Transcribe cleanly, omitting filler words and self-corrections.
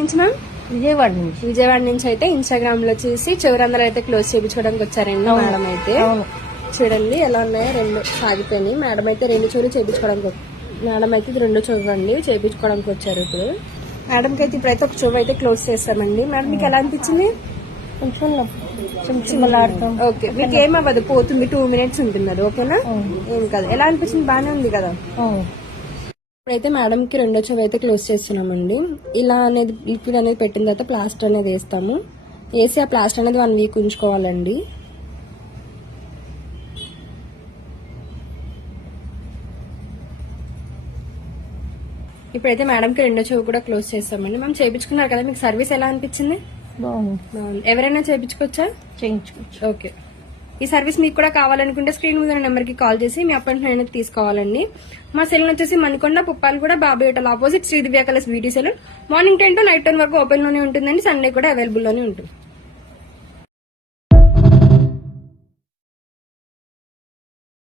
నుంచి మ్యామ్ విజయవాడ నుంచి అయితే ఇన్స్టాగ్రామ్ లో చూసి చివరందరూ అయితే క్లోజ్ చేయించుకోవడానికి వచ్చారండి మేడం అయితే. చూడండి ఎలా ఉన్నాయో, రెండు సాగిపోయినాయి. మేడం అయితే రెండు చెవులు చేయించుకోవడానికి, మేడం అయితే ఇది రెండు చూడండి చేయించుకోవడానికి వచ్చారు. ఇప్పుడు మేడంకి అయితే ఇప్పుడైతే ఒక చెవు అయితే క్లోజ్ చేస్తామండి. మేడం మీకు ఎలా అనిపించింది? ఓకే, మీకు ఏమవ్వదు, పోతుంది, 2 minutes ఉంటుంది అది. ఓకేనా? ఏం కాదు. ఎలా అనిపించింది? బానే ఉంది కదా. ఇప్పుడైతే మేడం కి రెండో చెవి అయితే క్లోజ్ చేస్తున్నామండి. ఇలా అనేది లిక్విడ్ అనేది పెట్టిన తర్వాత ప్లాస్టర్ అనేది వేస్తాము. వేసి ఆ ప్లాస్టర్ అనేది 1 week ఉంచుకోవాలండి. ఇప్పుడైతే మేడం కి రెండో చెవి కూడా క్లోజ్ చేస్తామండి. మేము చేయించుకున్నారు కదా, మీకు సర్వీస్ ఎలా అనిపించింది? బాగుంది. ఎవరైనా చేయించుకోవచ్చా? చేయించుకోవచ్చు. ఓకే, ఈ సర్వీస్ మీకు కూడా కావాలనుకుంటే స్క్రీన్ మీద నెంబర్ కి కాల్ చేసి మీ అపాయింట్మెంట్ అనేది తీసుకోవాలండి. మా సెలూన్ వచ్చేసి మణికొండ, పుప్పాలు కూడా, Babu hotel opposite Sri Divya colours beauty salon. Morning 10 to night 10 వరకు ఓపెన్ లోనే ఉంటుందండి. సండే కూడా అవైలబుల్ లోనే ఉంటుంది.